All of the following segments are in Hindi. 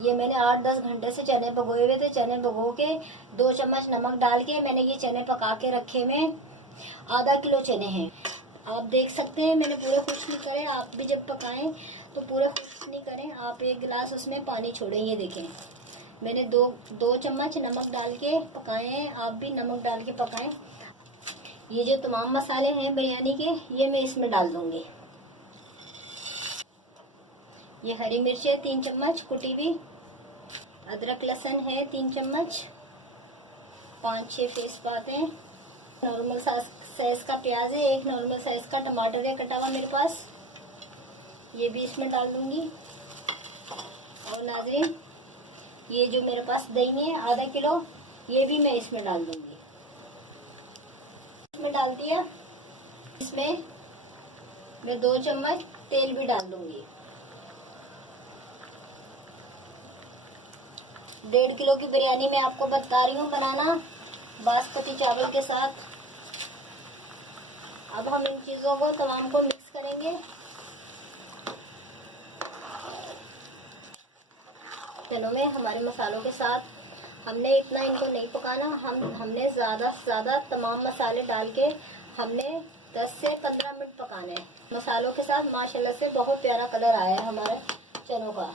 ये मैंने 8-10 घंटे से चने भिगोए हुए थे। चने भिगो के 2 चम्मच नमक डाल के मैंने ये चने पका के रखे में आधा किलो चने हैं। आप देख सकते हैं मैंने पूरे खुश्क नहीं करे। आप भी जब पकाएं तो पूरे खुश्क नहीं करें। आप 1 गिलास उसमें पानी छोड़ें। ये देखें मैंने दो चम्मच नमक डाल के पकाए हैं। आप भी नमक डाल के पकाएं। ये जो तमाम मसाले हैं बिरयानी के ये मैं इसमें डाल दूंगी। ये हरी मिर्च है 3 चम्मच कुटी हुई। अदरक लहसुन है 3 चम्मच। 5-6 तेजपात हैं। नॉर्मल साइज का प्याज है। 1 नॉर्मल साइज का टमाटर है कटा हुआ मेरे पास। ये भी इसमें डाल दूंगी। और नाज़रीन ये जो मेरे पास दही है आधा किलो ये भी मैं इसमें डाल दूंगी। इसमें डाल दिया। इसमें मैं 2 चम्मच तेल भी डाल दूंगी। 1.5 किलो की बिरयानी मैं आपको बता रही हूँ बनाना बासमती चावल के साथ। अब हम इन चीजों को तमाम को मिक्स करेंगे। चनों में हमारे मसालों के साथ हमने इतना इनको नहीं पकाना। हमने ज़्यादा से ज़्यादा तमाम मसाले डाल के हमने 10 से 15 मिनट पकाने हैं मसालों के साथ। माशाल्लाह से बहुत प्यारा कलर आया है हमारे चनों का।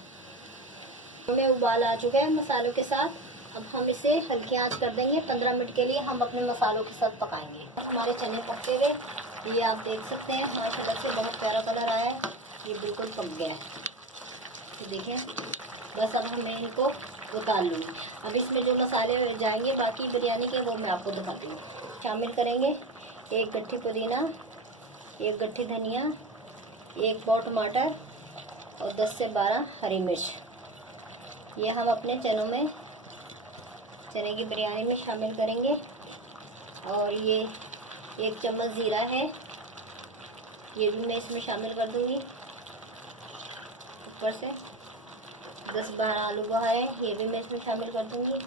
हमें उबाल आ चुका है मसालों के साथ। अब हम इसे हल्की आंच कर देंगे। 15 मिनट के लिए हम अपने मसालों के साथ पकाएंगे। हमारे चने पके हुए ये आप देख सकते हैं माशाल्लाह से बहुत प्यारा कलर आया है। ये बिल्कुल पक गया है। तो देखें बस अब मैं इनको उतार लूँगी। अब इसमें जो मसाले जाएंगे बाकी बिरयानी के वो मैं आपको दिखाती हूँ। शामिल करेंगे 1 गट्ठी पुदीना, 1 गट्ठी धनिया, 1 पाव टमाटर और 10 से 12 हरी मिर्च। ये हम अपने चने की बिरयानी में शामिल करेंगे। और ये 1 चम्मच ज़ीरा है ये भी मैं इसमें शामिल कर दूँगी। ऊपर से 10-12 आलू बुखारे ये भी मैं इसमें शामिल कर दूँगी।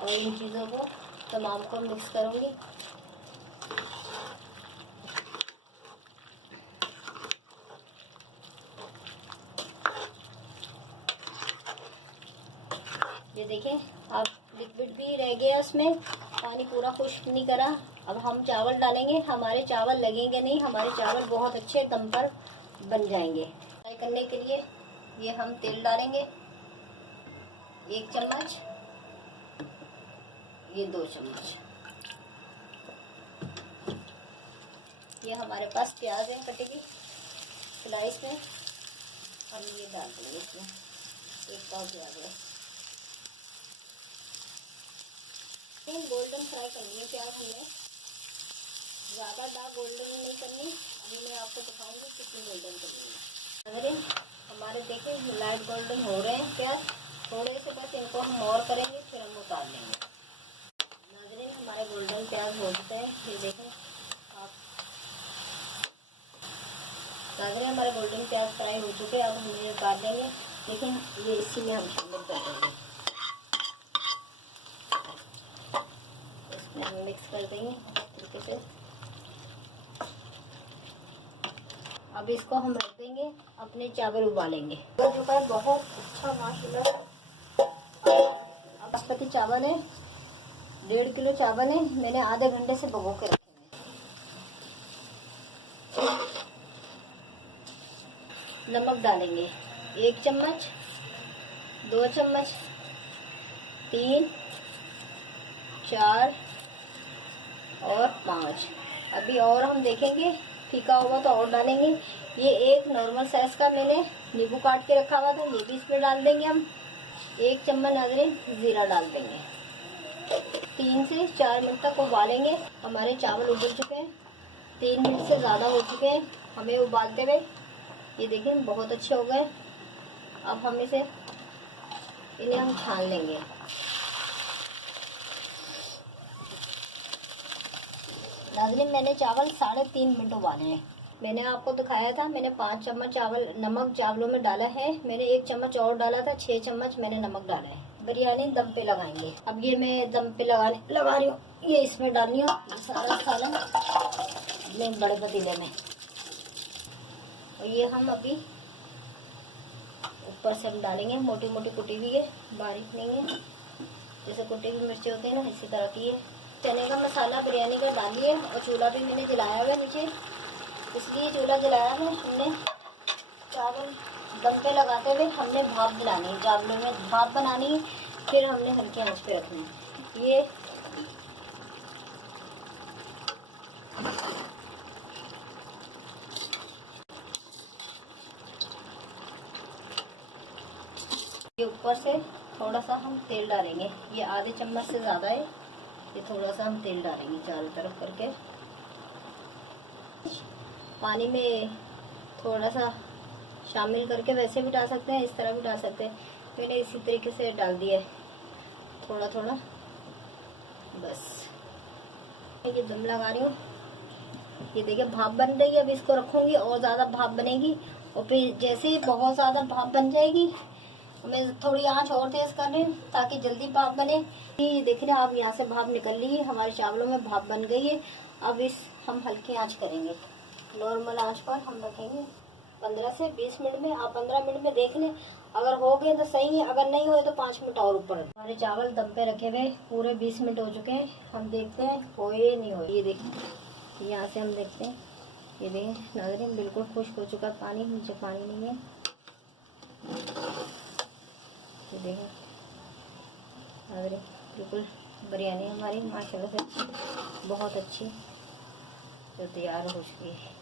और इन चीज़ों को तमाम को मिक्स करूँगी। ये देखें अब लिक्विड भी रह गया उसमें, पानी पूरा खुश्क नहीं करा। अब हम चावल डालेंगे। हमारे चावल लगेंगे नहीं, हमारे चावल बहुत अच्छे दम पर बन जाएंगे। फ्राई करने के लिए ये हम तेल डालेंगे 1 चम्मच, ये 2 चम्मच। ये हमारे पास प्याज है कटी हुई स्लाइस में, हम ये डाल देंगे इसमें 1 पाव प्याज है। गोल्डन फ्राई करनी है प्याज हमने, ज़्यादा डार्क गोल्डन नहीं करनी। अभी मैं आपको दिखाऊंगी कितनी गोल्डन करनी है। अगर हमारे देखें लाइट गोल्डन हो रहे हैं प्याज, थोड़े से बस इनको हम और करेंगे फिर हम उतार लेंगे। नाज़रीन हमारे गोल्डन प्याज हो चुके हैं। ये देखें आप नाज़रीन हमारे गोल्डन प्याज फ्राई हो चुके हैं। अब हम ये उतार देंगे। लेकिन ये इसी में हम शामिल कर देंगे। इसमें हम मिक्स कर देंगे तरीके से। अब इसको हम रख देंगे अपने चावल उबालेंगे। हो चुका है बहुत अच्छा माशाल्लाह। अब बासमती चावल है 1.5 किलो चावल है। मैंने आधे घंटे से भिगो के रखे हैं। नमक डालेंगे 1 चम्मच, 2 चम्मच, 3, 4 और 5। अभी और हम देखेंगे फीका होगा तो और डालेंगे। ये 1 नॉर्मल साइज का मैंने नींबू काट के रखा हुआ था ये भी इसमें डाल देंगे हम। 1 चम्मच नाज़रीन ज़ीरा डाल देंगे। 3 से 4 मिनट तक उबालेंगे। हमारे चावल उबल चुके हैं, 3 मिनट से ज़्यादा हो चुके हैं हमें उबालते हुए। ये देखें बहुत अच्छे हो गए। अब हम इन्हें हम छान लेंगे। नाज़रीन मैंने चावल 3.5 मिनट उबाले हैं। मैंने आपको दिखाया था मैंने 5 चम्मच नमक चावलों में डाला है। मैंने 1 चम्मच और डाला था, 6 चम्मच मैंने नमक डाला है। बिरयानी दम पे लगाएंगे। अब ये मैं दम पे लगा रही हूँ। ये इसमें डालनी हूँ सारा मसाला अपने बड़े पतीले में। और ये हम अभी ऊपर से हम डालेंगे। मोटी मोटी कुटी हुई है, बारीक नहीं है, जैसे कुटी हुई मिर्ची होती है ना, इसी तरह की है। चने का मसाला बिरयानी का डालिए, और चूल्हा भी मैंने जलाया हुआ है नीचे, इसलिए चूल्हा जलाया है। हमने चावल दम पे लगाते हुए हमने भाप दिलानी, चावलों में भाप बनानी, फिर हमने हल्की आंच पे रखना है। ये ऊपर से थोड़ा सा हम तेल डालेंगे, ये आधे चम्मच से ज़्यादा है, ये थोड़ा सा हम तेल डालेंगे चारों तरफ करके। पानी में थोड़ा सा शामिल करके वैसे भी डाल सकते हैं, इस तरह भी डाल सकते हैं। मैंने इसी तरीके से डाल दिया है थोड़ा थोड़ा, बस। ये दम लगा रही हूँ, ये देखिए भाप बन रही है। अब इसको रखूँगी और ज़्यादा भाप बनेगी, और फिर जैसे ही बहुत ज़्यादा भाप बन जाएगी, मैं थोड़ी आंच और तेज़ कर रही हूँ ताकि जल्दी भाप बने। ये देख रहे हैं आप, यहाँ से भाप निकल रही है, हमारे चावलों में भाप बन गई है। अब इस हम हल्की आंच करेंगे, नॉर्मल आंच पर हम रखेंगे 15 से 20 मिनट में। आप 15 मिनट में देख लें, अगर हो गए तो सही है, अगर नहीं हुए तो 5 मिनट और ऊपर। हमारे चावल दम पे रखे हुए पूरे 20 मिनट हो चुके हैं। हम देखते हैं होए नहीं होए। ये देखिए, यहाँ से हम देखते हैं, ये देखिए नाज़रीन, बिल्कुल खुश्क हो चुका है पानी, नीचे पानी नहीं है। ये देखें नाज़रीन, बिल्कुल बिरयानी हमारी माशाल्लाह से बहुत अच्छी तो तैयार हो चुकी है।